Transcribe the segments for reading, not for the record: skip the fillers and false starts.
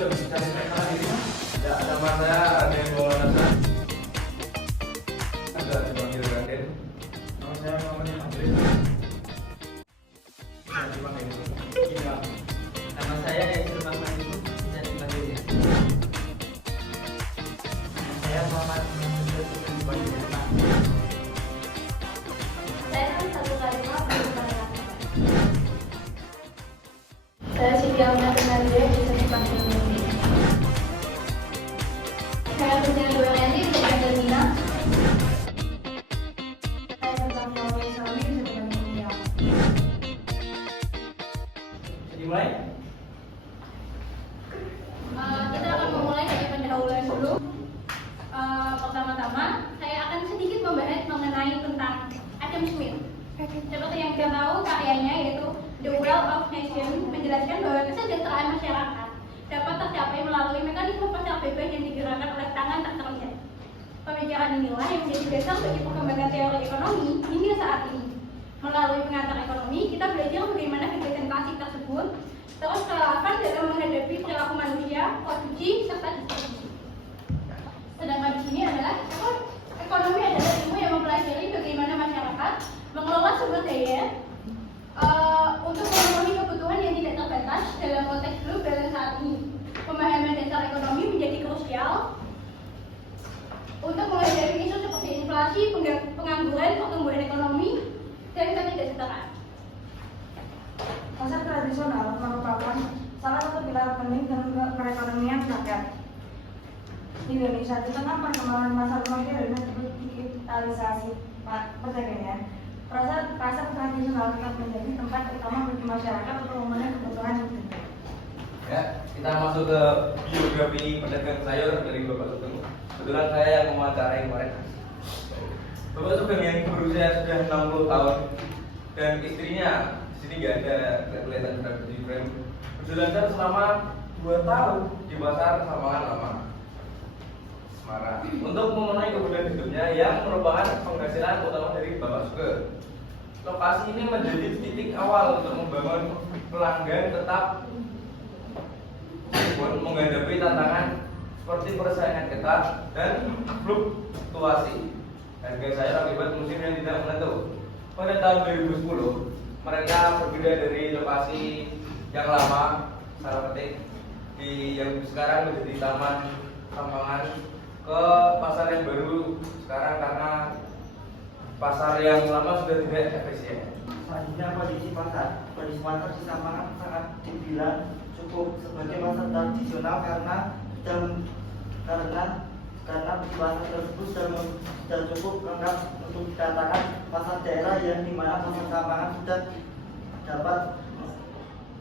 sudah bisa cari mereka ini? Ya, nama saya Raden Maulana. Ada dipanggil Raden. Nama saya Muhammad Hamid. Bisa dipanggil Iya. Nama saya Yusuf Ahmad, itu bisa dipanggil ya. Nama saya Muhammad Mansur, bisa dipanggil ya, Pak. Saya kan satu kali maaf berkenalan. Saya Siti Amna Tenalia, bisa dipanggil Nindi. Saya Christian Duerendi, bisa dipanggil Nina. Saya tentang Nawawi Sami, bisa dipanggil Nia. Dimulai? Kita akan memulai dari pendahuluan dulu. Pertama-tama, saya akan sedikit membahas mengenai tentang Adam Smith. Seperti yang kita tahu, karyanya yaitu The Wealth of Nations menjelaskan bahwa kesejahteraan masyarakat dapat tercapai melalui mekanisme pasar bebas yang digerakkan oleh tangan tak terlihat. Pemikiran inilah yang menjadi dasar bagi perkembangan teori ekonomi hingga saat ini. Melalui pengantar ekonomi, kita belajar bagaimana kegiatan klasik tersebut terus relevan dalam menghadapi perilaku manusia, produksi, serta distribusi. Sedangkan di sini adalah ekonomi adalah ilmu yang mempelajari bagaimana masyarakat mengelola sumber daya untuk memenuhi kebutuhan yang tidak terbatas dalam konteks global saat ini. Pemahaman dasar ekonomi menjadi krusial untuk menghadapi isu seperti inflasi, pengangguran, pertumbuhan ekonomi, dan ketidaksetaraan. Pasar tradisional merupakan salah satu pilar penting dalam perekonomian rakyat. Di Indonesia, di tengah perkembangan pasar modern dan digitalisasi perdagangan, pasar tradisional tetap menjadi tempat utama bagi masyarakat untuk memenuhi kebutuhan hidup. Ya, kita masuk ke biografi pedagang sayur dari Bapak Sugeng. Kebetulan saya yang mewawancarai kemarin. Bapak Sugeng yang berusia sudah 60 tahun dan istrinya di sini nggak ada kelihatan di frame. Berjalan selama 2 tahun di pasar Samangan Lama, Semarang untuk memenuhi kebutuhan hidupnya yang merupakan penghasilan utama dari Bapak Sugeng. Lokasi ini menjadi titik awal untuk membangun pelanggan tetap menghadapi tantangan seperti persaingan ketat dan fluktuasi harga sayur akibat musim yang tidak menentu. Pada tahun 2010, mereka berpindah dari lokasi yang lama, salah petik, yang sekarang menjadi Taman Sampangan, ke pasar yang baru sekarang karena pasar yang lama sudah tidak efisien. Selanjutnya kondisi pasar di Samangan sangat dibilang cukup sebagai pasar tradisional karena di pasar tersebut sudah cukup lengkap untuk dikatakan pasar daerah yang dimana pasar Samangan sudah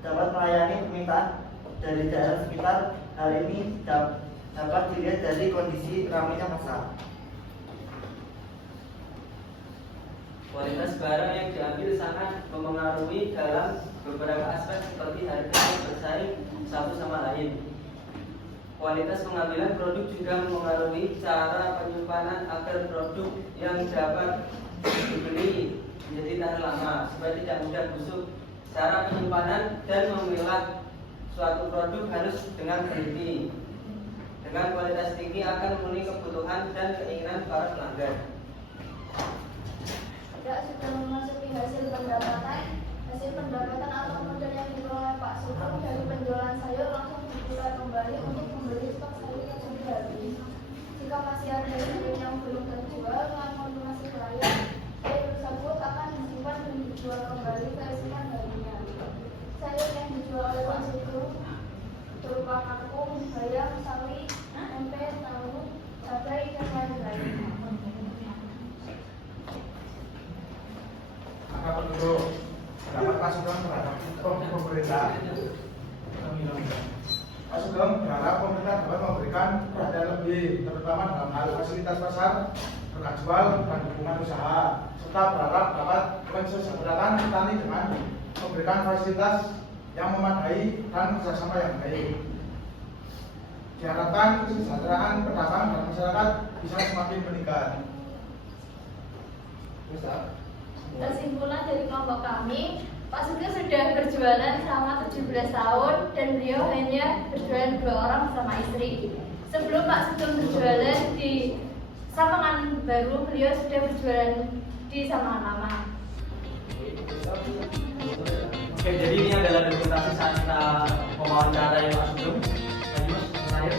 dapat melayani permintaan dari daerah sekitar. Hal ini dapat dilihat dari kondisi ramainya pasar. Kualitas barang yang diambil sangat memengaruhi dalam beberapa aspek seperti harga yang bersaing satu sama lain. Kualitas pengambilan produk juga mempengaruhi cara penyimpanan agar produk yang dapat dibeli menjadi tahan lama supaya tidak mudah busuk. Cara penyimpanan dan memilah suatu produk harus dengan teliti. Dengan kualitas tinggi akan memenuhi kebutuhan dan keinginan para pelanggan. Tidak sudah memasuki hasil pendapatan atau modal yang diperoleh Pak Sugeng dari penjualan sayur langsung diputar kembali untuk membeli stok sayur yang sudah habis. Jika masih ada sayur yang belum terjual dengan kondisi layak, sayur tersebut akan disimpan dan dijual kembali keesokan harinya. Sayur yang dijual oleh Pak Sugeng berupa kangkung, bayam, sawi, tempe, tahu, cabai, dan lain-lain. Maka penduduk dapat Pak Sugeng terhadap pemerintah. Pak Sugeng berharap pemerintah dapat memberikan perhatian lebih, terutama dalam hal fasilitas pasar, harga jual, dan hubungan usaha, serta berharap dapat mensejahterakan petani dengan memberikan fasilitas yang memadai dan kerjasama yang baik. Diharapkan kesejahteraan pedagang dan masyarakat bisa semakin meningkat. Kesimpulan dari kelompok kami, Pak Sugeng sudah berjualan selama 17 tahun dan beliau hanya berjualan 2 orang sama istri. Sebelum Pak Sugeng berjualan di Samangan Baru, beliau sudah berjualan di Samangan Lama. Oke, jadi ini adalah dokumentasi saat kita mewawancarai Pak Sugeng. Lanjut Mas, terakhir.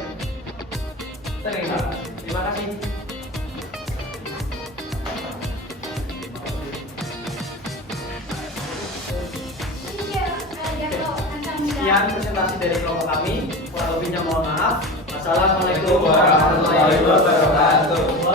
Terima kasih. Sekian presentasi dari kelompok kami. Kurang lebihnya mohon maaf. Wassalamualaikum warahmatullahi wabarakatuh.